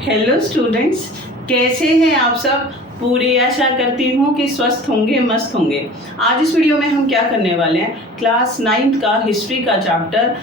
Hello students, कैसे हैं आप सब। पूरी आशा करती हूँ कि स्वस्थ होंगे, मस्त होंगे। आज इस वीडियो में हम क्या करने वाले हैं, क्लास 9th का हिस्ट्री का chapter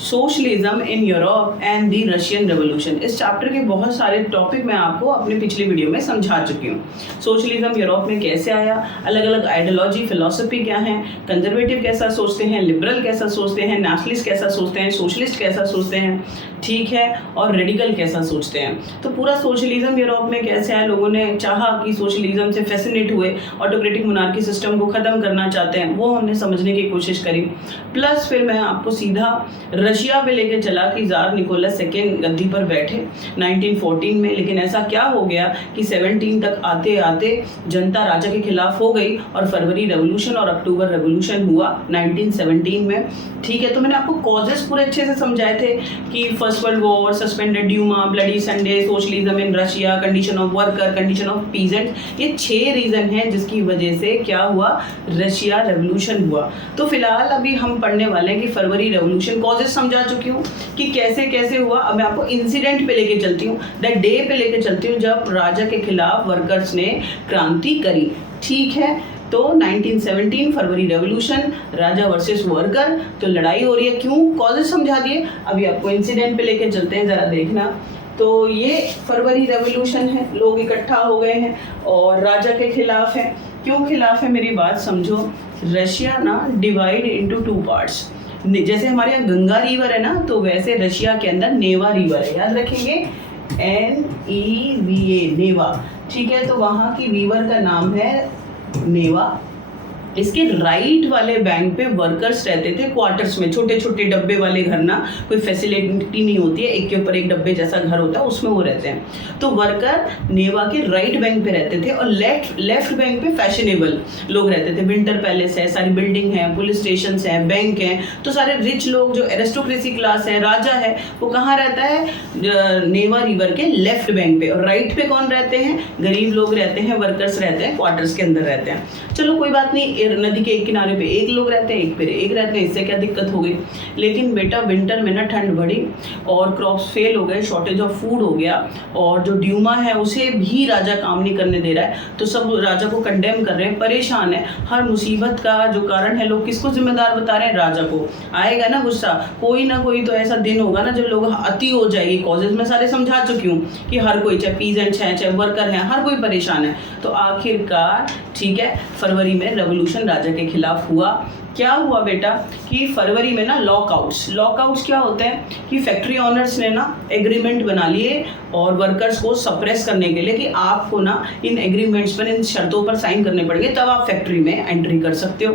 socialism in Europe and the Russian revolution. इस चैप्टर के बहुत सारे टॉपिक मैं आपको अपने पिछली वीडियो में समझा चुकी हूँ। सोशलिज्म यूरोप में कैसे आया, अलग अलग आइडियोलॉजी फिलॉसफी क्या है, कंजर्वेटिव कैसा सोचते हैं, लिबरल कैसा सोचते हैं, नेशनलिस्ट कैसा सोचते हैं, सोशलिस्ट कैसा सोचते हैं, ठीक है, और रेडिकल कैसा सोचते हैं। तो पूरा सोशलिज्म यूरोप में कैसे आया, लोगों ने चाहा कि सोशलिज्म से फैसिनेट हुए, ऑटोक्रेटिक मोनार्की सिस्टम को ख़त्म करना चाहते हैं, वो हमने समझने की कोशिश करी। प्लस फिर मैं आपको सीधा रशिया पे लेके चला कि ज़ार निकोलस सेकेंड गद्दी पर बैठे 1914 में। लेकिन ऐसा क्या हो गया कि 17 तक आते आते जनता राजा के खिलाफ हो गई और फरवरी रेवोल्यूशन और अक्टूबर रेवोल्यूशन हुआ 1917 में। ठीक है, तो मैंने आपको कॉजेस पूरे अच्छे से समझाए थे कि first world war, suspended Duma, bloody Sunday, socialism in Russia, condition of worker, condition of peasant, ये 6 रीजन हैं जिसकी वजह से क्या हुआ, रशिया रेवोल्यूशन हुआ। तो फिलहाल अभी हम पढ़ने वाले हैं कि फरवरी रेवोल्यूशन कॉजेस समझा चुकी हूँ कि कैसे कैसे हुआ। अब मैं आपको इंसिडेंट पे लेके चलती हूँ, द डे पे लेके चलती हूँ जब राजा के खिलाफ वर्कर्स ने क्रांति करी। ठीक है, तो 1917 फरवरी रेवोल्यूशन, राजा वर्सेस वर्कर, तो लड़ाई हो रही है। क्यों, कॉजेस समझा दिए, अभी आपको इंसिडेंट पे लेके चलते हैं, ज़रा देखना। तो ये फरवरी रेवोल्यूशन है, लोग इकट्ठा हो गए हैं और राजा के खिलाफ है। क्यों खिलाफ है, मेरी बात समझो। रशिया ना डिवाइड इनटू 2 पार्ट्स। जैसे हमारे यहाँ गंगा रिवर है ना, तो वैसे रशिया के अंदर नेवा रिवर है, याद रखेंगे, NEVA, नेवा। ठीक है, तो वहाँ की रिवर का नाम है नेवा। इसके राइट वाले बैंक पे वर्कर्स रहते थे क्वार्टर्स में, छोटे छोटे डब्बे वाले घर ना, कोई फैसिलिटी नहीं होती है, एक के ऊपर एक डब्बे जैसा घर होता है, उसमें वो रहते हैं। तो वर्कर नेवा के राइट बैंक पे रहते थे और लेफ्ट बैंक पे फैशनेबल लोग रहते थे। विंटर पैलेस है, सारी बिल्डिंग है, पुलिस स्टेशन है, बैंक है, तो सारे रिच लोग जो एरिस्टोक्रेसी क्लास है, राजा है, वो कहाँ रहता है, नेवा रिवर के लेफ्ट बैंक पे। और राइट पे कौन रहते हैं, गरीब लोग रहते हैं, वर्कर्स रहते हैं, क्वार्टर्स के अंदर रहते हैं। चलो कोई बात नहीं, नदी के एक किनारे पे एक लोग रहते हैं, एक पे एक रहते हैं, इससे क्या दिक्कत हो गई। लेकिन बेटा विंटर में ना ठंड बढ़ी और क्रॉप्स फेल हो गए, शॉर्टेज ऑफ फूड हो गया, और जो ड्यूमा है उसे भी राजा काम नहीं करने दे रहा है, तो सब राजा को कंडेम कर रहे हैं, परेशान है। हर मुसीबत का जो कारण है, लोग किसको जिम्मेदार बता रहे हैं, राजा को। आएगा ना गुस्सा, कोई ना कोई तो ऐसा दिन होगा ना जब लोग अति हो जाएगी। कॉजेज में सारे समझा चुकी हूँ कि हर कोई, चाहे पीजेंट्स हैं, चाहे वर्कर हैं, हर कोई परेशान है। तो आखिरकार ठीक है, फरवरी में रेवोल्यूशन राजा के खिलाफ हुआ। क्या हुआ बेटा कि फरवरी में ना लॉकआउट्स क्या होते हैं कि फैक्ट्री ऑनर्स ने ना एग्रीमेंट बना लिए और वर्कर्स को सप्रेस करने के लिए कि आपको ना इन एग्रीमेंट्स पर, इन शर्तों पर साइन करने पड़ेंगे, तब आप फैक्ट्री में एंट्री कर सकते हो।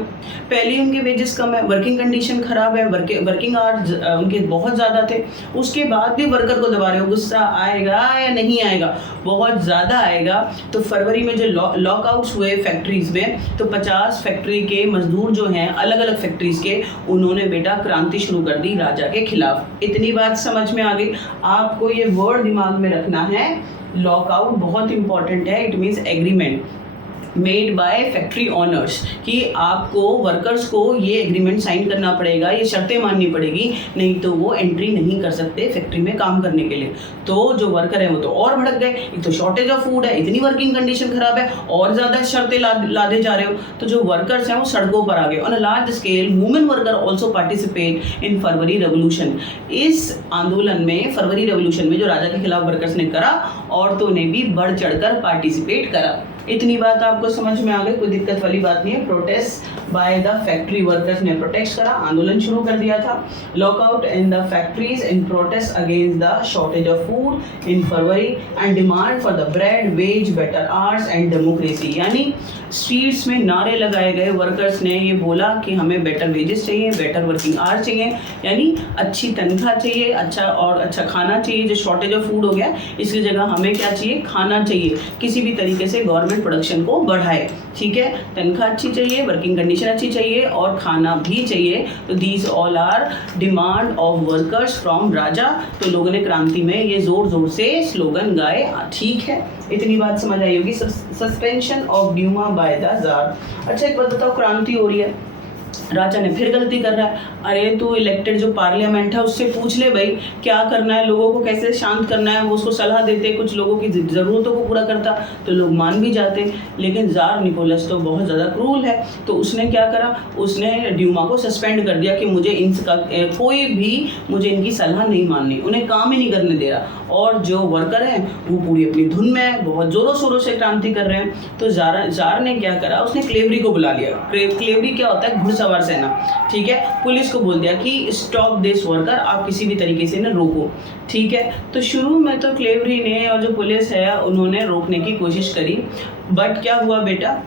पहले उनके वेजेस कम है, वर्किंग कंडीशन खराब है, वर्किंग आवर्स उनके बहुत ज़्यादा थे, उसके बाद भी वर्कर को दबा रहे हो। गुस्सा आएगा या नहीं आएगा, बहुत ज़्यादा आएगा। तो फरवरी में जो लॉकआउट्स हुए फैक्ट्रीज में, तो 50 फैक्ट्री के मजदूर जो हैं अलग अलग फैक्ट्रीज के, उन्होंने बेटा क्रांति शुरू कर दी राजा के खिलाफ। इतनी बात समझ में आ गई। आपको ये वर्ड दिमाग में रखना है, लॉकआउट बहुत इंपॉर्टेंट है। It means agreement made by factory honours, कि आपको वर्कर्स को ये एग्रीमेंट साइन करना पड़ेगा, ये शर्तें माननी पड़ेगी, नहीं तो वो एंट्री नहीं कर सकते फैक्ट्री में काम करने के लिए। तो जो वर्कर है वो तो और भड़क गए, एक तो शॉर्टेज ऑफ फूड है, इतनी वर्किंग कंडीशन खराब है, और ज़्यादा शर्तें लादे जा रहे हो, तो जो वर्कर्स हैं वो सड़कों पर आ गए। On a large scale women worker also participate in February revolution. इस आंदोलन में, फरवरी रेवोल्यूशन में जो राजा के खिलाफ वर्कर्स ने करा, औरतों ने भी बढ़ चढ़कर पार्टिसिपेट करा। इतनी बात आपको समझ में आ गई, कोई दिक्कत वाली बात नहीं है। Protest by the factory workers ने प्रोटेस्ट करा, आंदोलन शुरू कर दिया था। Lockout in the factories in protest against the shortage of food in February and demand for the bread, wage, better hours and democracy. यानी स्ट्रीट्स में नारे लगाए गए, वर्कर्स ने ये बोला कि हमें बेटर वेजेस चाहिए, बेटर वर्किंग आवर्स चाहिए, यानी अच्छी तनख्वाह चाहिए, अच्छा खाना चाहिए। जो शॉर्टेज ऑफ फूड हो गया, इसकी जगह हमें क्या चाहिए, खाना चाहिए। किसी भी तरीके से गवर्नमेंट प्रोडक्शन को बढ़ाए, ठीक है, तनख्वाह अच्छी चाहिए, वर्किंग कंडीशन अच्छी चाहिए और खाना भी चाहिए। तो these all are demand of workers from राजा। तो लोगों ने क्रांति में ये जोर जोर से स्लोगन गाए। ठीक है, इतनी बात समझ आई होगी। Suspension of Duma by the tsar. अच्छा एक बात बताओ, क्रांति हो रही है, राजा ने फिर गलती कर रहा है। अरे तू इलेक्टेड जो पार्लियामेंट है उससे पूछ ले भाई क्या करना है, लोगों को कैसे शांत करना है। वो उसको सलाह देते, कुछ लोगों की ज़रूरतों को पूरा करता तो लोग मान भी जाते। लेकिन ज़ार निकोलस तो बहुत ज़्यादा क्रूल है, तो उसने क्या करा, उसने ड्यूमा को सस्पेंड कर दिया कि मुझे इनका कोई भी मुझे इनकी सलाह नहीं माननी, उन्हें काम ही नहीं करने दे रहा। और जो वर्कर हैं वो पूरी अपनी धुन में बहुत ज़ोरों शोरों से क्रांति कर रहे हैं। तो ज़ार ने क्या करा, उसने क्लेवरी को बुला लिया। क्लेवरी क्या होता है, घुड़सवार सेना, ठीक है। पुलिस को बोल दिया कि स्टॉप दिस वर्कर, आप किसी भी तरीके से इन्हें रोको, ठीक है। तो शुरू में तो क्लेवरी ने और जो पुलिस है उन्होंने रोकने की कोशिश करी, बट क्या हुआ बेटा,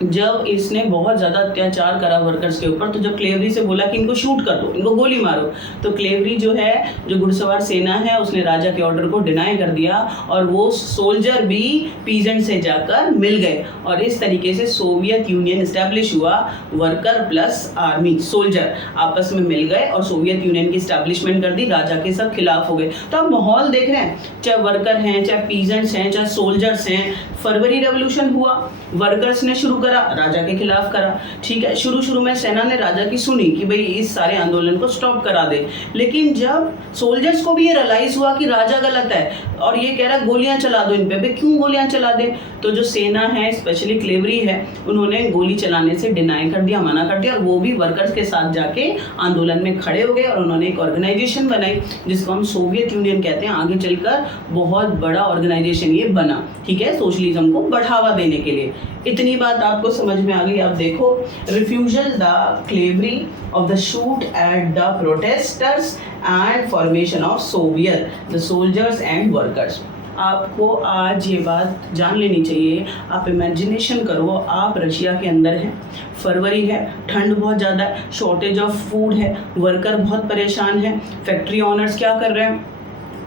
जब इसने बहुत ज़्यादा अत्याचार करा वर्कर्स के ऊपर, तो जब क्लेवरी से बोला कि इनको शूट कर दो, इनको गोली मारो, तो क्लेवरी जो है, जो घुड़सवार सेना है, उसने राजा के ऑर्डर को डिनाई कर दिया और वो सोल्जर भी पीजेंट से जाकर मिल गए और इस तरीके से सोवियत यूनियन इस्टेब्लिश हुआ। वर्कर प्लस आर्मी सोल्जर आपस में मिल गए और सोवियत यूनियन की स्टैब्लिशमेंट कर दी, राजा के सब खिलाफ हो गए। तो आप माहौल देख रहे हैं, चाहे वर्कर हैं, चाहे पीजेंट्स हैं, चाहे सोल्जर्स हैं। फरवरी रेवोल्यूशन हुआ, वर्कर्स ने शुरू करा, राजा के खिलाफ करा, ठीक है। शुरू में सेना ने राजा की सुनी कि भाई इस सारे आंदोलन को स्टॉप करा दे, लेकिन जब सोल्जर्स को भी ये रियलाइज हुआ कि राजा गलत है और ये कह रहा है गोलियां चला दो इन पे, भाई क्यों गोलियां चला दे, तो जो सेना है, स्पेशली क्लेवरी है, उन्होंने गोली चलाने से डिनाई कर दिया, मना कर दिया, और वो भी वर्कर्स के साथ जाके आंदोलन में खड़े हो गए और उन्होंने एक ऑर्गेनाइजेशन बनाई जिसको हम सोवियत यूनियन कहते हैं। आगे चलकर बहुत बड़ा ऑर्गेनाइजेशन ये बना, ठीक है, सोशलिज्म को बढ़ावा देने के लिए। इतनी बात आपको समझ में आ गई। आप देखो, refusal the cavalry of the shoot at the protesters and formation of Soviet the soldiers and workers. आपको आज ये बात जान लेनी चाहिए। आप इमेजिनेशन करो, आप रशिया के अंदर हैं, फरवरी है, ठंड बहुत ज़्यादा है, शॉर्टेज ऑफ फूड है, वर्कर बहुत परेशान है, फैक्ट्री ऑनर्स क्या कर रहे हैं,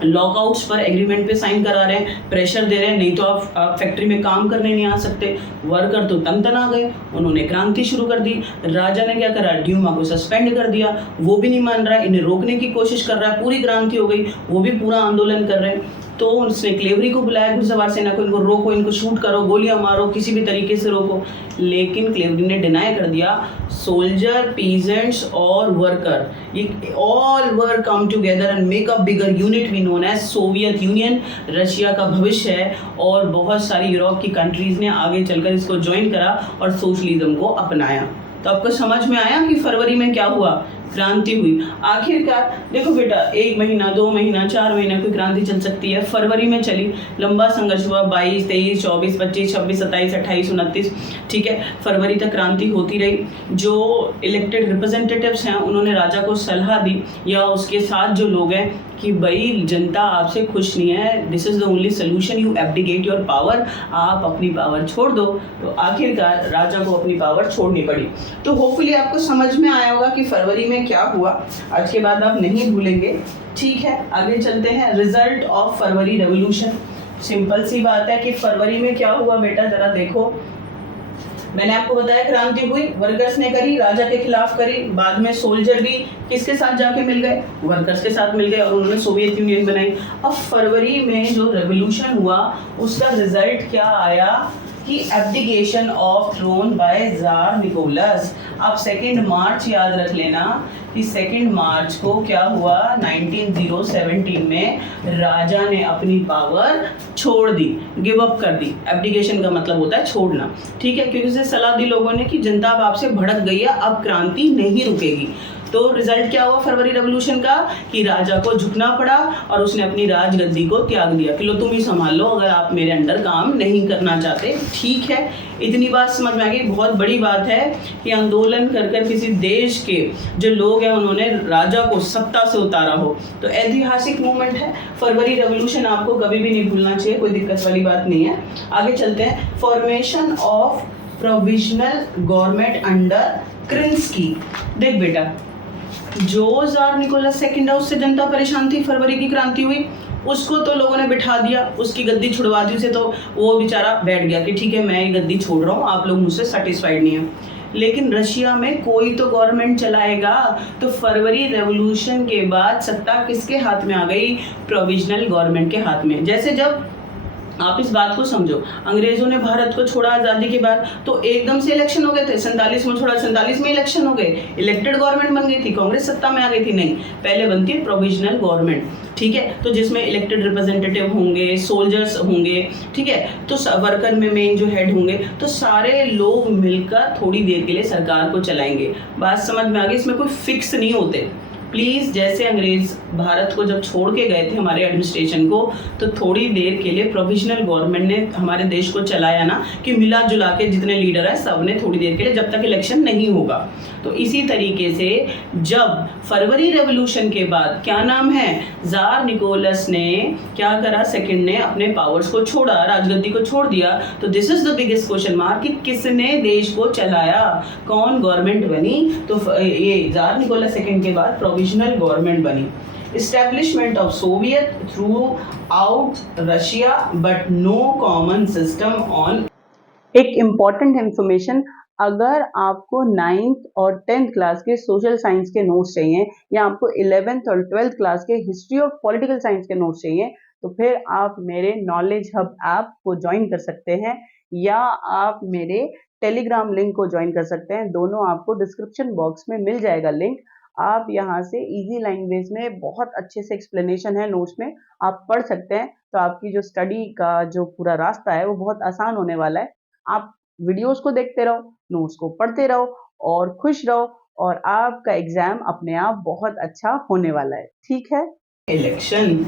लॉकआउट्स पर एग्रीमेंट पे साइन करा रहे हैं, प्रेशर दे रहे हैं, नहीं तो आप फैक्ट्री में काम करने नहीं आ सकते। वर्कर तो तन-तना गए, उन्होंने क्रांति शुरू कर दी। राजा ने क्या करा, ड्यूमा को सस्पेंड कर दिया, वो भी नहीं मान रहा है, इन्हें रोकने की कोशिश कर रहा है, पूरी क्रांति हो गई, वो भी पूरा आंदोलन कर रहे हैं। तो उसने क्लेवरी को बुलाया, घुड़सवार सेना को, इनको रोको, इनको शूट करो, गोलियां मारो, किसी भी तरीके से रोको। लेकिन क्लेवरी ने डिनाई कर दिया। सोल्जर, पीजेंट्स और वर्कर, ये all work come together and make a bigger unit we known as Soviet Union. Russia का भविष्य है और बहुत सारी यूरोप की कंट्रीज ने आगे चलकर इसको ज्वाइन करा और सोशलिज्म को अपनाया। तो आपको समझ में आया कि फरवरी में क्या हुआ, क्रांति हुई। आखिरकार देखो बेटा, 1 महीना, 2 महीना, 4 महीना कोई क्रांति चल सकती है, फरवरी में चली, लंबा संघर्ष हुआ, 22, 23, 24, 25, 26, 27, 28, 29, ठीक है, फरवरी तक क्रांति होती रही। जो इलेक्टेड रिप्रेजेंटेटिव्स हैं उन्होंने राजा को सलाह दी, या उसके साथ जो लोग हैं, कि भाई जनता आपसे खुश नहीं है, this is the only solution, you abdicate your power, आप अपनी पावर छोड़ दो। तो आखिरकार राजा को अपनी पावर छोड़नी पड़ी। तो होपफुली आपको समझ में आया होगा कि फरवरी में क्या हुआ, आज के बाद आप नहीं भूलेंगे, ठीक है। आगे चलते हैं, result of February revolution. Simple सी बात है कि फरवरी में क्या हुआ बेटा, जरा देखो। मैंने आपको बताया क्रांति हुई, वर्कर्स ने करी, राजा के खिलाफ करी, बाद में सोल्जर भी किसके साथ जाके मिल गए, वर्कर्स के साथ मिल गए और उन्होंने सोवियत यूनियन बनाई। अब फरवरी में जो रेवोल्यूशन हुआ उसका रिजल्ट क्या आया कि abdication of throne by tsar Nicholas. आप 2 मार्च याद रख लेना कि 2 मार्च को क्या हुआ, 1917 में राजा ने अपनी पावर छोड़ दी, गिव अप कर दी। एब्डिकेशन का मतलब होता है छोड़ना, ठीक है, क्योंकि उसे सलाह दी लोगों ने कि जनता अब आपसे भड़क गई है, अब क्रांति नहीं रुकेगी। तो रिजल्ट क्या हुआ फरवरी रेवोल्यूशन का, कि राजा को झुकना पड़ा और उसने अपनी राजगद्दी को त्याग दिया कि लो तुम ही संभाल लो, अगर आप मेरे अंडर काम नहीं करना चाहते, ठीक है। इतनी बात समझ में आ गई। बहुत बड़ी बात है कि आंदोलन कर कर किसी देश के जो लोग हैं उन्होंने राजा को सत्ता से उतारा हो, तो ऐतिहासिक मूवमेंट है फरवरी रेवोल्यूशन, आपको कभी भी नहीं भूलना चाहिए, कोई दिक्कत वाली बात नहीं है। आगे चलते हैं, formation of provisional government under Kerensky. देख बेटा, जो ज़ार निकोलस सेकंड है उससे जनता परेशान थी, फरवरी की क्रांति हुई, उसको तो लोगों ने बिठा दिया, उसकी गद्दी छुड़वा दी उसे, तो वो बेचारा बैठ गया कि ठीक है मैं ये गद्दी छोड़ रहा हूँ, आप लोग मुझसे सेटिस्फाइड नहीं है। लेकिन रशिया में कोई तो गवर्नमेंट चलाएगा, तो फरवरी रेवोल्यूशन के बाद सत्ता किसके हाथ में आ गई, प्रोविजनल गवर्नमेंट के हाथ में। जैसे जब आप इस बात को समझो, अंग्रेजों ने भारत को छोड़ा आज़ादी के बाद तो एकदम से इलेक्शन हो गए थे, 47 में छोड़ा, 47 में इलेक्शन हो गए, इलेक्टेड गवर्नमेंट बन गई थी, कांग्रेस सत्ता में आ गई थी? नहीं, पहले बनती है प्रोविजनल गवर्नमेंट, ठीक है, तो जिसमें इलेक्टेड रिप्रेजेंटेटिव होंगे, सोल्जर्स होंगे, ठीक है, तो वर्कर में मेन जो हेड होंगे, तो सारे लोग मिलकर थोड़ी देर के लिए सरकार को चलाएंगे। बात समझ में आ गई? इसमें कोई फिक्स नहीं होते। प्लीज़, जैसे अंग्रेज भारत को जब छोड़ के गए थे हमारे एडमिनिस्ट्रेशन को, तो थोड़ी देर के लिए प्रोविजनल गवर्नमेंट ने हमारे देश को चलाया ना, कि मिला जुला के जितने लीडर हैं सब ने थोड़ी देर के लिए, जब तक इलेक्शन नहीं होगा। तो इसी तरीके से जब फरवरी रेवोल्यूशन के बाद क्या नाम है, जार निकोलस ने क्या करा, सेकंड ने अपने पावर्स को छोड़ा, राजगद्दी को छोड़ दिया। तो this is the biggest question mark कि किसने देश को चलाया, कौन गवर्नमेंट बनी? तो ये जार निकोलस सेकंड के बाद प्रोविजनल गवर्नमेंट बनी। Establishment of Soviet throughout Russia, but no common system on। एक इम्पॉर्टेंट इंफॉर्मेशन, अगर आपको 9th और 10th क्लास के सोशल साइंस के नोट्स चाहिए, या आपको 11th और 12th क्लास के हिस्ट्री ऑफ पॉलिटिकल साइंस के नोट्स चाहिए, तो फिर आप मेरे नॉलेज हब ऐप को ज्वाइन कर सकते हैं, या आप मेरे टेलीग्राम लिंक को ज्वाइन कर सकते हैं। दोनों आपको डिस्क्रिप्शन बॉक्स में मिल जाएगा लिंक। आप यहाँ से इजी लैंग्वेज में बहुत अच्छे से एक्सप्लेनेशन है नोट्स में, आप पढ़ सकते हैं। तो आपकी जो स्टडी का जो पूरा रास्ता है वो बहुत आसान होने वाला है। आप वीडियोस को देखते रहो, नोट्स को पढ़ते रहो और खुश रहो, और आपका एग्जाम अपने आप बहुत अच्छा होने वाला है, ठीक है। इलेक्शन,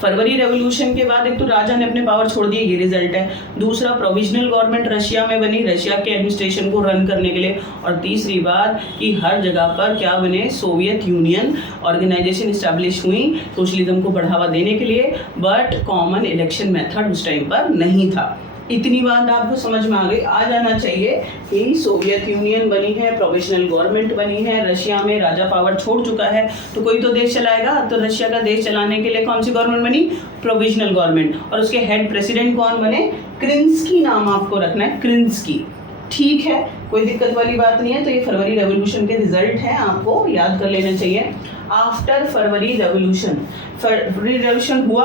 फरवरी रेवोल्यूशन के बाद एक तो राजा ने अपने पावर छोड़ दिए, ये रिजल्ट है। दूसरा, प्रोविजनल गवर्नमेंट रशिया में बनी, रशिया के एडमिनिस्ट्रेशन को रन करने के लिए। और तीसरी बात कि हर जगह पर क्या बने, सोवियत यूनियन ऑर्गेनाइजेशन इस्टेब्लिश हुई सोशलिज्म को बढ़ावा देने के लिए, बट कॉमन इलेक्शन मेथड उस टाइम पर नहीं था। इतनी बात आपको समझ में आ जाना चाहिए कि सोवियत यूनियन बनी है, प्रोविजनल गवर्नमेंट बनी है, रशिया में राजा पावर छोड़ चुका है, तो कोई तो देश चलाएगा। तो रशिया का देश चलाने के लिए कौन सी गवर्नमेंट बनी? Provisional government. और उसके हेड प्रेसिडेंट कौन बने? क्रिंस्की नाम आपको रखना है, क्रिंस्की, ठीक है, कोई दिक्कत वाली बात नहीं है। तो ये फरवरी रेवोल्यूशन के रिजल्ट हैं, आपको याद कर लेना चाहिए। आफ्टर फरवरी रेवोल्यूशन हुआ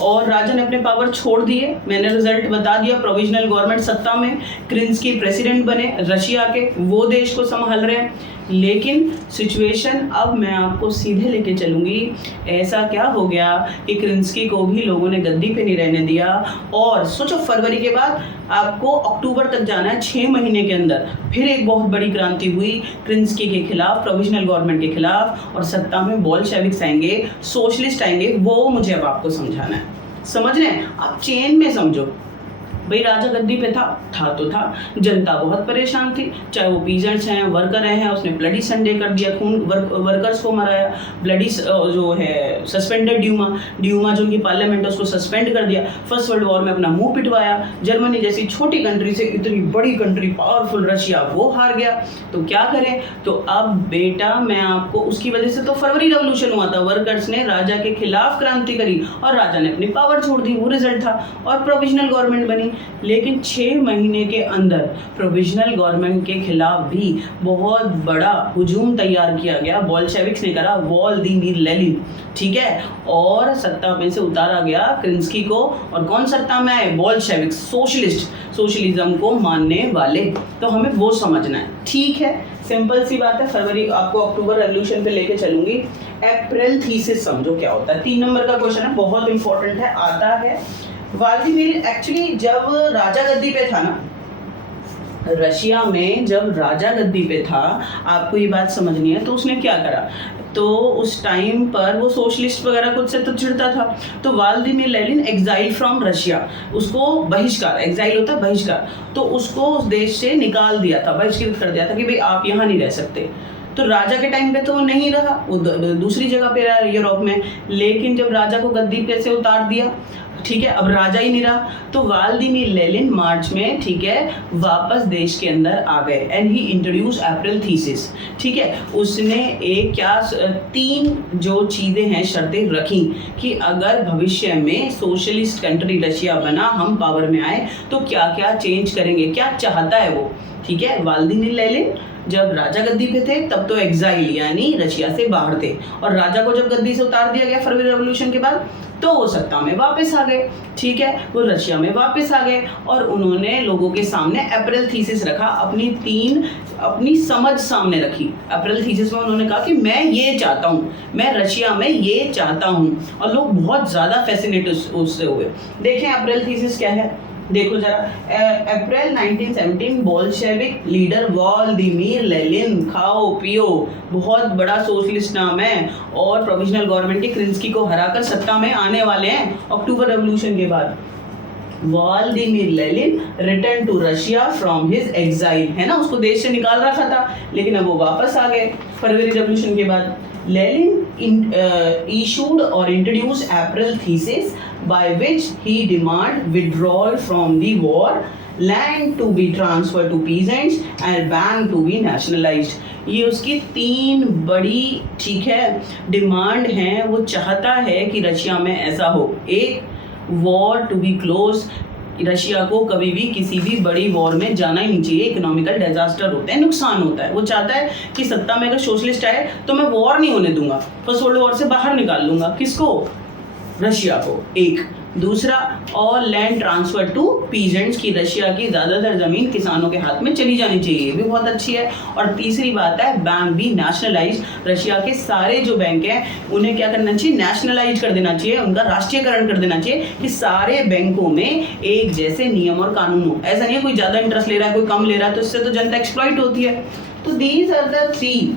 और राजा ने अपने पावर छोड़ दिए, मैंने रिजल्ट बता दिया। प्रोविजनल गवर्नमेंट सत्ता में, क्रिंस्की प्रेसिडेंट बने रशिया के, वो देश को संभाल रहे हैं। लेकिन सिचुएशन अब मैं आपको सीधे लेके चलूंगी। ऐसा क्या हो गया कि क्रिंस्की को भी लोगों ने गद्दी पे नहीं रहने दिया, और सोचो फरवरी के बाद आपको अक्टूबर तक जाना है, 6 महीने के अंदर फिर एक बहुत बड़ी क्रांति हुई क्रिंस्की के खिलाफ, प्रोविजनल गवर्नमेंट के खिलाफ, और सत्ता में बोल्शेविक्स आएंगे, सोशलिस्ट आएंगे। वो मुझे अब आपको समझाना है, समझ रहे हैं आप? चेन में समझो भाई, राजा गद्दी पे था तो था, जनता बहुत परेशान थी, चाहे वो पीजेंट्स हैं, वर्कर हैं, उसने ब्लडी संडे कर दिया, खून वर्कर्स को मराया, ब्लडी जो है सस्पेंडेड ड्यूमा जो उनकी पार्लियामेंट है उसको सस्पेंड कर दिया, फर्स्ट वर्ल्ड वॉर में अपना मुंह पिटवाया, जर्मनी जैसी छोटी कंट्री से इतनी बड़ी कंट्री पावरफुल रशिया वो हार गया। तो क्या करें? तो अब बेटा मैं आपको, उसकी वजह से तो फरवरी रेवोल्यूशन हुआ था, वर्कर्स ने राजा के खिलाफ क्रांति करी और राजा ने अपनी पावर छोड़ दी, वो रिजल्ट था, और प्रोविजनल गवर्नमेंट बनी। लेकिन 6 महीने के अंदर प्रोविजनल गवर्नमेंट के खिलाफ भी बहुत बड़ा हुजूम तैयार किया गया, बोल्शेविक्स ने करा, व्लादिमीर लेनिन, ठीक है, और सत्ता में से उतारा गया क्रिंस्की को। और कौन सत्ता में आए? बोल्शेविक्स, सोशलिस्ट, सोशलिज्म को मानने वाले। तो हमें वो समझना है, ठीक है, सिंपल सी बात है। फरवरी आपको अक्टूबर रेवोल्यूशन पे लेके चलूंगी। अप्रैल थीसिस समझो क्या होता है, 3 नंबर का क्वेश्चन है, बहुत इंपॉर्टेंट है, आता है। व्लादिमीर एक्चुअली जब राजा गद्दी पे था ना, रशिया में जब राजा गद्दी पे था, आपको ये बात समझनी है, तो उसने क्या करा, तो उस टाइम पर वो सोशलिस्ट वगैरह कुछ से तो चिढ़ता था, तो Vladimir Lenin exile from Russia, उसको बहिष्कार, एग्जाइल होता है बहिष्कार, तो उसको उस देश से निकाल दिया था, बहिष्कृत कर दिया था कि भाई आप यहाँ नहीं रह सकते। तो राजा के टाइम पे तो वो नहीं रहा, वो दूसरी जगह पे रहा यूरोप में। लेकिन जब राजा को गद्दी पे से उतार दिया, ठीक है, अब राजा ही नहीं रहा, तो व्लादिमीर लेनिन मार्च में, ठीक है, वापस देश के अंदर आ गए, and he introduce April thesis, ठीक है। उसने एक क्या 3 जो चीज़ें हैं, शर्तें रखी कि अगर भविष्य में सोशलिस्ट कंट्री रशिया बना, हम पावर में आए, तो क्या क्या चेंज करेंगे, क्या चाहता है वो, ठीक है। व्लादिमीर लेनिन जब राजा गद्दी पे थे तब तो एग्जाइल यानी रशिया से बाहर थे, और राजा को जब गद्दी से उतार दिया गया फरवरी रेवोल्यूशन के बाद तो वो सत्ता में वापस आ गए। ठीक है, वो रशिया में वापस आ गए और उन्होंने लोगों के सामने अप्रैल थीसिस रखा, अपनी समझ सामने रखी। अप्रैल थीसिस में उन्होंने कहा कि मैं ये चाहता हूँ, मैं रशिया में ये चाहता हूँ, और लोग बहुत ज़्यादा फैसिनेट उससे हुए। देखें अप्रैल थीसिस क्या है, देखो जरा। अप्रैल 1917 बोल्शेविक लीडर व्लादिमीर लेनिन, खाओ पियो, बहुत बड़ा सोशलिस्ट नाम है, और प्रोविजनल गवर्नमेंट के क्रिंस्की को हराकर सत्ता में आने वाले हैं अक्टूबर रेवोल्यूशन के बाद। Vladimir Lenin return to Russia from his exile, है ना, उसको देश से निकाल रखा था लेकिन अब वो वापस आ गए फरवरी रेवोल्यूशन के बाद। Lenin issued or introduced April thesis by which he demand withdrawal from the war, land to be transferred to peasants and bank to be nationalized। ये उसकी 3 बड़ी, ठीक है, डिमांड हैं। वो चाहता है कि रशिया में ऐसा हो, एक, war to be close, Russia को कभी भी किसी भी बड़ी वॉर में जाना ही नहीं चाहिए, इकोनॉमिकल डिजास्टर होते हैं, नुकसान होता है। वो चाहता है कि सत्ता में अगर सोशलिस्ट आए तो मैं वॉर नहीं होने दूंगा, फर्स्ट वर्ल्ड वॉर से बाहर निकाल लूंगा। किसको? रशिया को। एक। दूसरा, all land transfer to peasants, की रशिया की ज़्यादातर ज़मीन किसानों के हाथ में चली जानी चाहिए, ये भी बहुत अच्छी है। और तीसरी बात है, बैंक भी नेशनलाइज, रशिया के सारे जो बैंक हैं उन्हें क्या करना चाहिए? नेशनलाइज कर देना चाहिए, उनका राष्ट्रीयकरण कर देना चाहिए कि सारे बैंकों में एक जैसे नियम और कानून हो। ऐसा नहीं है कोई ज़्यादा इंटरेस्ट ले रहा है, कोई कम ले रहा है, तो इससे तो जनता एक्सप्लॉइट होती है। तो दीज आर द 3,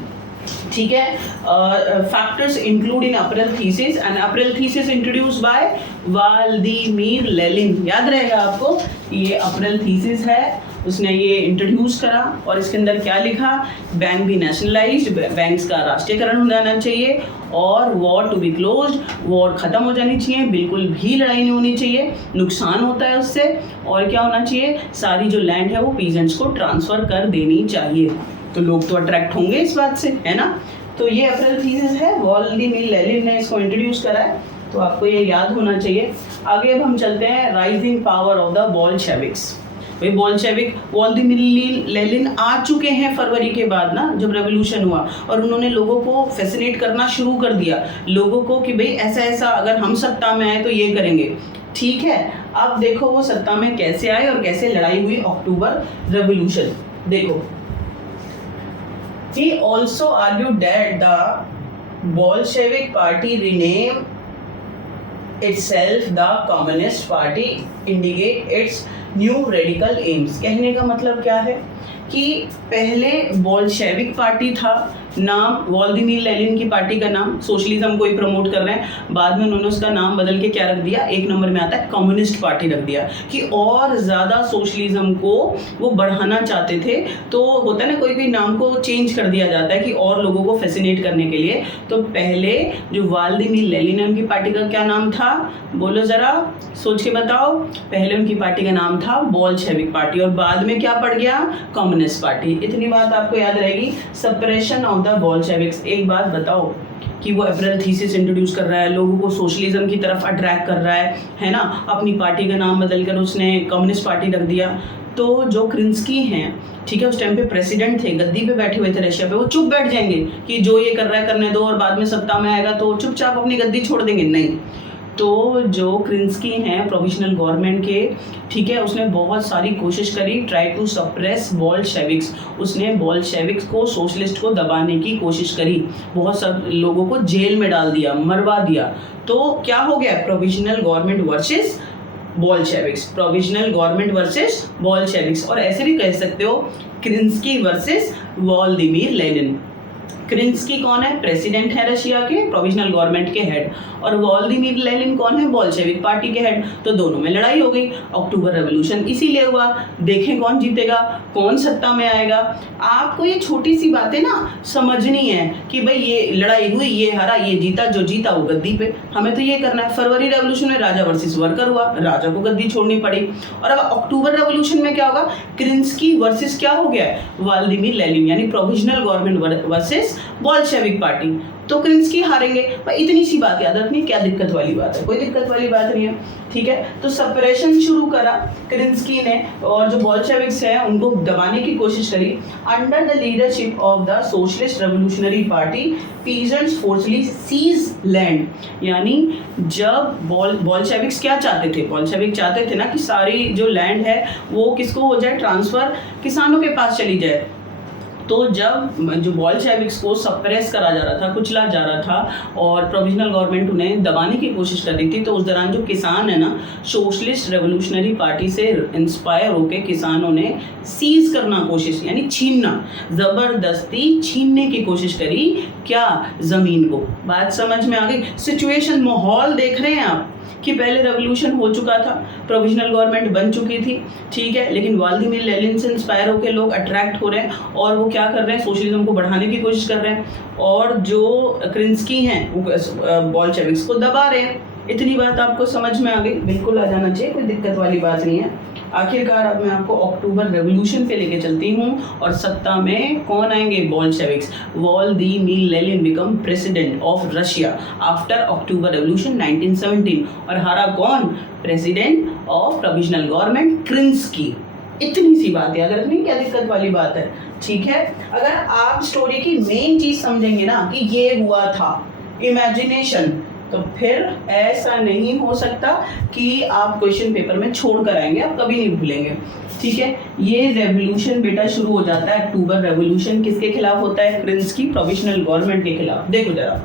ठीक है, factors include in April thesis, and April thesis introduce by Vladimir Lenin. याद रहेगा आपको, ये अप्रैल थीसिस है, उसने ये इंट्रोड्यूस करा, और इसके अंदर क्या लिखा? बैंक भी नेशनलाइज्ड, बैंक्स का राष्ट्रीयकरण हो जाना चाहिए, और war to be closed, war खत्म हो जानी चाहिए, बिल्कुल भी लड़ाई नहीं होनी चाहिए, नुकसान होता है उससे। और क्या होना चाहिए? सारी जो लैंड है वो पीजेंट्स को ट्रांसफर कर देनी चाहिए। तो लोग तो अट्रैक्ट होंगे इस बात से, है ना। तो ये अप्रैल थीसिस है, व्लादिमीर लेनिन ने इसको इंट्रोड्यूस करा है, तो आपको ये याद होना चाहिए। आगे अब हम चलते हैं rising power of the Bolsheviks. भाई बोल्शेविक, व्लादिमीर लेनिन आ चुके हैं फरवरी के बाद ना, जब रेवोल्यूशन हुआ, और उन्होंने लोगों को फैसिनेट करना शुरू कर दिया, लोगों को कि भाई ऐसा ऐसा अगर हम सत्ता में आए तो ये करेंगे। ठीक है, अब देखो वो सत्ता में कैसे आए और कैसे लड़ाई हुई अक्टूबर रेवोल्यूशन। देखो, he also argued that the Bolshevik party rename itself the Communist Party indicate its new radical aims। कहने का मतलब क्या है कि पहले बोल्शेविक पार्टी था, नाम व्लादिमीर लेनिन की पार्टी का नाम, सोशलिज्म को ही प्रमोट कर रहे हैं, बाद में उन्होंने उसका नाम बदल के क्या रख दिया? 1 नंबर में आता है कम्युनिस्ट पार्टी रख दिया, कि और ज़्यादा सोशलिज्म को वो बढ़ाना चाहते थे। तो होता है ना, कोई भी नाम को चेंज कर दिया जाता है कि और लोगों को फैसिनेट करने के लिए। तो पहले जो व्लादिमीर लेनिन उनकी पार्टी का क्या नाम था? बोलो ज़रा, सोच के बताओ। पहले उनकी पार्टी का नाम था बोल्शेविक पार्टी, और बाद में क्या पड़ गया? Communist party. इतनी बात आपको याद रहेगी। Suppression of the Bolsheviks. एक बात बताओ कि वो अप्रैल थीसिस इंट्रोड्यूस कर रहा है, लोगों को सोशलिज्म की तरफ अट्रैक्ट कर रहा है ना, अपनी पार्टी का नाम बदलकर उसने कम्युनिस्ट पार्टी रख दिया। तो जो क्रिंस्की हैं, ठीक है, उस टाइम पे प्रेसिडेंट थे, गद्दी पे बैठे हुए थे रशिया पे, वो चुप बैठ जाएंगे कि जो ये कर रहा है करने दो, और बाद में सत्ता में आएगा तो चुपचाप अपनी गद्दी छोड़ देंगे? नहीं। तो जो क्रिंस्की हैं प्रोविजनल गवर्नमेंट के, ठीक है, उसने बहुत सारी कोशिश करी, ट्राई टू सप्रेस बोल्शेविक्स, उसने बोल्शेविक्स को, सोशलिस्ट को दबाने की कोशिश करी, बहुत सब लोगों को जेल में डाल दिया, मरवा दिया। तो क्या हो गया? Provisional government versus Bolsheviks, provisional government versus Bolsheviks, और ऐसे भी कह सकते हो क्रिंस्की वर्सेस व्लादिमीर लेनिन। क्रिंस्की कौन है? प्रेसिडेंट है रशिया के, प्रोविजनल गवर्नमेंट के हेड, और व्लादिमीर लेनिन कौन है? बोल्शेविक पार्टी के हेड। तो दोनों में लड़ाई हो गई। अक्टूबर रेवोल्यूशन इसीलिए हुआ। देखें कौन जीतेगा, कौन सत्ता में आएगा। आपको ये छोटी सी बातें ना समझनी है कि भाई ये लड़ाई हुई, ये हारा, ये जीता, जो जीता वो गद्दी पे, हमें तो ये करना है। फरवरी रेवोल्यूशन में राजा वर्सेस वर्कर हुआ, राजा को गद्दी छोड़नी पड़ी। और अब अक्टूबर रेवोल्यूशन में क्या होगा? क्रिंस्की वर्सेस क्या हो गया? व्लादिमीर लेनिन, यानी provisional government versus Bolshevik party. तो क्रिंस्की हारेंगे। पर इतनी सी बात याद रखनी, क्या दिक्कत वाली बात है? कोई दिक्कत वाली बात नहीं है, ठीक है। तो सप्रेशन शुरू करा क्रिंस्की ने, और जो बोल्शेविक्स हैं उनको दबाने की कोशिश करी। Under the leadership of the socialist revolutionary party peasants forcibly seize land, यानी जब बोल्शेविक्स क्या चाहते थे, बोल्शेविक चाहते थे ना कि सारी जो लैंड है वो किसको हो जाए, ट्रांसफर किसानों के पास चली जाए। तो जब जो बोल्शेविक्स को सप्रेस करा जा रहा था, कुचला जा रहा था और प्रोविजनल गवर्नमेंट उन्हें दबाने की कोशिश कर रही थी, तो उस दौरान जो किसान है ना, सोशलिस्ट रेवोल्यूशनरी पार्टी से इंस्पायर होकर किसानों ने सीज करना कोशिश, यानी छीनना, जबरदस्ती छीनने की कोशिश करी क्या, जमीन को। बात समझ में आ गई? सिचुएशन, माहौल देख रहे हैं आप कि पहले रेवोल्यूशन हो चुका था, प्रोविजनल गवर्नमेंट बन चुकी थी, ठीक है, लेकिन व्लादिमीर लेनिन से इंस्पायर होकर लोग अट्रैक्ट हो रहे हैं और वो क्या कर रहे हैं, सोशलिज्म को बढ़ाने की कोशिश कर रहे हैं, और जो क्रिंस्की हैं वो बोल्शेविक्स को दबा रहे हैं। इतनी बात आपको समझ में आ गई? बिल्कुल आ जाना चाहिए, कोई दिक्कत वाली बात नहीं है। आखिरकार अब मैं आपको अक्टूबर रेवोल्यूशन पे लेके चलती हूँ, और सत्ता में कौन आएंगे, Bolsheviks. Vladimir Lenin become president of Russia after October revolution 1917, और हारा कौन, प्रेसिडेंट ऑफ प्रोविजनल गवर्नमेंट क्रिंस्की। इतनी सी बात याद रखनी, क्या दिक्कत वाली बात है, ठीक है। अगर आप स्टोरी की मेन चीज समझेंगे ना कि ये हुआ था, इमेजिनेशन, तो फिर ऐसा नहीं हो सकता कि आप क्वेश्चन पेपर में छोड़ कर आएंगे, आप कभी नहीं भूलेंगे, ठीक है। ये रेवोल्यूशन बेटा शुरू हो जाता है, अक्टूबर रेवोल्यूशन किसके खिलाफ होता है, क्रिंस्की प्रोविजनल गवर्नमेंट के खिलाफ। देखो जरा,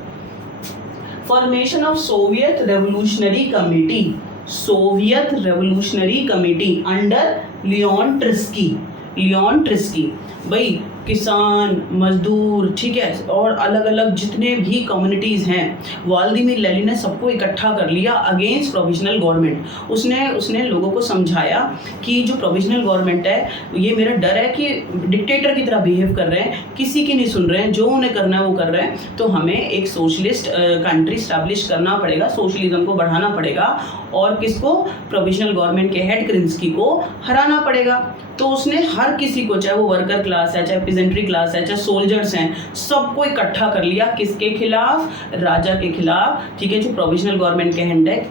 formation of Soviet revolutionary committee, Soviet revolutionary committee under Leon Trotsky. Leon Trotsky भाई किसान, मजदूर, ठीक है, और अलग अलग जितने भी कम्युनिटीज़ हैं, व्लादिमीर लेनिन ने सबको इकट्ठा कर लिया अगेंस्ट प्रोविजनल गवर्नमेंट। उसने लोगों को समझाया कि जो प्रोविजनल गवर्नमेंट है, ये मेरा डर है कि डिक्टेटर की तरह बिहेव कर रहे हैं, किसी की नहीं सुन रहे हैं, जो उन्हें करना है वो कर रहे हैं, तो हमें एक सोशलिस्ट कंट्री स्टैब्लिश करना पड़ेगा, सोशलिज्म को बढ़ाना पड़ेगा, और किसको, प्रोविजनल गवर्नमेंट के हेड क्रिंस्की को हराना पड़ेगा। तो उसने हर किसी को, चाहे वो वर्कर क्लास है, चाहे पीजेंट्री क्लास है, चाहे सोल्जर्स हैं, सबको इकट्ठा कर लिया, किसके खिलाफ, राजा के खिलाफ, ठीक है, जो प्रोविजनल गवर्नमेंट के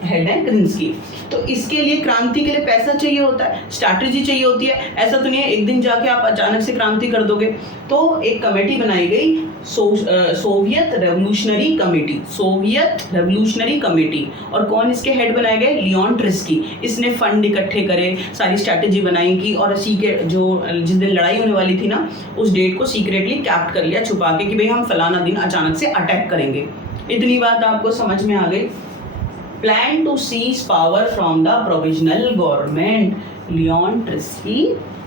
हेड है क्रिंस्की। तो इसके लिए, क्रांति के लिए पैसा चाहिए होता है, स्ट्रैटेजी चाहिए होती है, ऐसा तो नहीं है एक दिन जाके आप अचानक से क्रांति कर दोगे। तो एक कमेटी बनाई गई, Soviet revolutionary committee, Soviet revolutionary committee, और कौन इसके हेड बनाए गए, लियोन ट्रिस्की। इसने फंड इकट्ठे करे, सारी स्ट्रैटेजी बनाई की, और इसी के जो जिस दिन लड़ाई होने वाली थी ना, उस डेट को सीक्रेटली कैप्ट कर लिया, छुपा के, कि भाई हम फलाना दिन अचानक से अटैक करेंगे। इतनी बात आपको समझ में आ गई। Plan to seize power from the provisional government, Leon Trotsky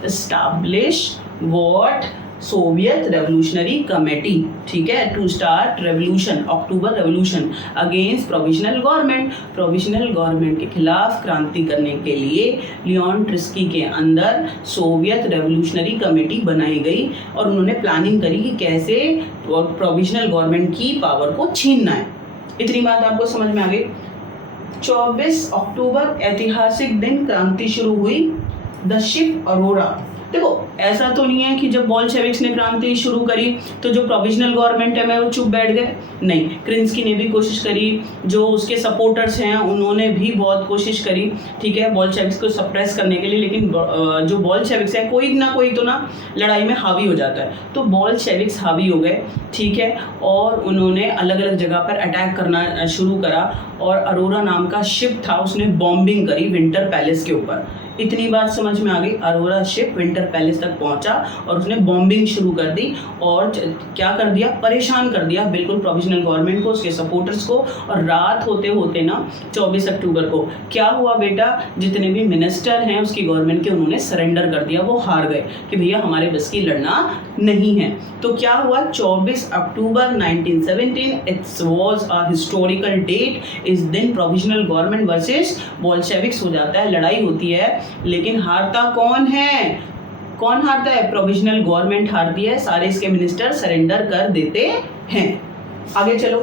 establish what, Soviet revolutionary committee, ठीक है, to start revolution, October revolution against provisional government, provisional government के खिलाफ क्रांति करने के लिए लियोन ट्रिस्की के अंदर सोवियत रेवोल्यूशनरी कमेटी बनाई गई, और उन्होंने प्लानिंग करी कि कैसे प्रोविजनल गवर्नमेंट की पावर को छीनना है। इतनी बात आपको समझ में आ गई। 24 अक्टूबर ऐतिहासिक दिन, क्रांति शुरू हुई, द शिप अरोरा। देखो ऐसा तो नहीं है कि जब बोल्शेविक्स ने क्रांति शुरू करी तो जो प्रोविजनल गवर्नमेंट है वो चुप बैठ गए, नहीं, क्रिंस्की ने भी कोशिश करी, जो उसके सपोर्टर्स हैं उन्होंने भी बहुत कोशिश करी, ठीक है, बोल्शेविक्स को सप्रेस करने के लिए, लेकिन जो बोल्शेविक्स है कोई ना कोई तो ना लड़ाई में हावी हो जाता है, तो बोल्शेविक्स हावी हो गए, ठीक है, और उन्होंने अलग अलग जगह पर अटैक करना शुरू करा, और अरोरा नाम का शिप था, उसने बॉम्बिंग करी विंटर पैलेस के ऊपर। इतनी बात समझ में आ गई। अरोरा शिप विंटर पैलेस तक पहुंचा और उसने बॉम्बिंग शुरू कर दी, और क्या कर दिया, परेशान कर दिया बिल्कुल प्रोविजनल गवर्नमेंट को, उसके सपोर्टर्स को। और रात होते होते ना 24 अक्टूबर को क्या हुआ बेटा, जितने भी मिनिस्टर हैं उसकी गवर्नमेंट के, उन्होंने सरेंडर कर दिया, वो हार गए कि भैया हमारे बस की लड़ना नहीं है। तो क्या हुआ, 24 अक्टूबर 1917, it's was a historical date. इस दिन प्रोविजनल गवर्नमेंट वर्सेस बोल्शेविक्स हो जाता है, लड़ाई होती है, लेकिन हारता कौन है, कौन हारता है, प्रोविजनल गवर्नमेंट हारती है, सारे इसके मिनिस्टर सरेंडर कर देते हैं। आगे चलो।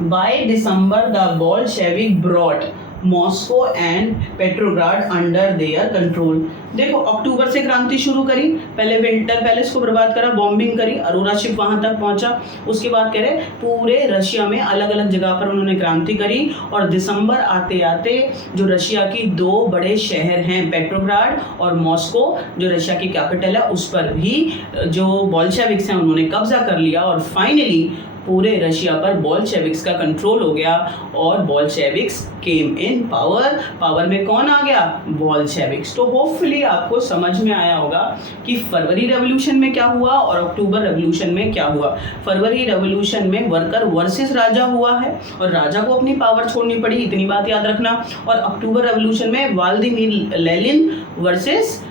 By December the Bolshevik brought Moscow and Petrograd under their control. देखो अक्टूबर से क्रांति शुरू करी, पहले विंटर पैलेस को बर्बाद करा, बॉम्बिंग करी, अरोरा शिप वहां तक पहुंचा। उसके बाद कह रहे पूरे रशिया में अलग अलग जगह पर उन्होंने क्रांति करी और दिसंबर आते आते जो रशिया की दो बड़े शहर हैं पेट्रोग्राड और मॉस्को जो रशिया की कैपिटल है उस पर भी जो बोल्शेविक्स हैं उन्होंने कब्जा कर लिया और फाइनली पूरे रशिया पर बोल्शेविक्स का कंट्रोल हो गया और बोल्शेविक्स केम इन पावर। पावर में कौन आ गया? बोल्शेविक्स। तो होपफुली आपको समझ में आया होगा कि फरवरी रेवोल्यूशन में क्या हुआ और अक्टूबर रेवोल्यूशन में क्या हुआ। फरवरी रेवोल्यूशन में वर्कर वर्सेस राजा हुआ है और राजा को अपनी पावर छोड़नी पड़ी, इतनी बात याद रखना। और अक्टूबर रेवोल्यूशन में व्लादिमीर लेनिन वर्सेस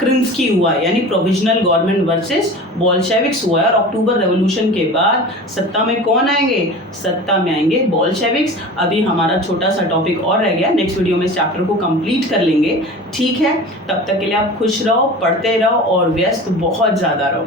क्रिंस्की हुआ, यानी प्रोविजनल गवर्नमेंट वर्सेस बोल्शेविक्स हुआ। और अक्टूबर रेवोल्यूशन के बाद सत्ता में कौन आएंगे? सत्ता में आएंगे बोल्शेविक्स। अभी हमारा छोटा सा टॉपिक और रह गया, नेक्स्ट वीडियो में इस चैप्टर को कंप्लीट कर लेंगे, ठीक है। तब तक के लिए आप खुश रहो, पढ़ते रहो और व्यस्त बहुत ज़्यादा रहो।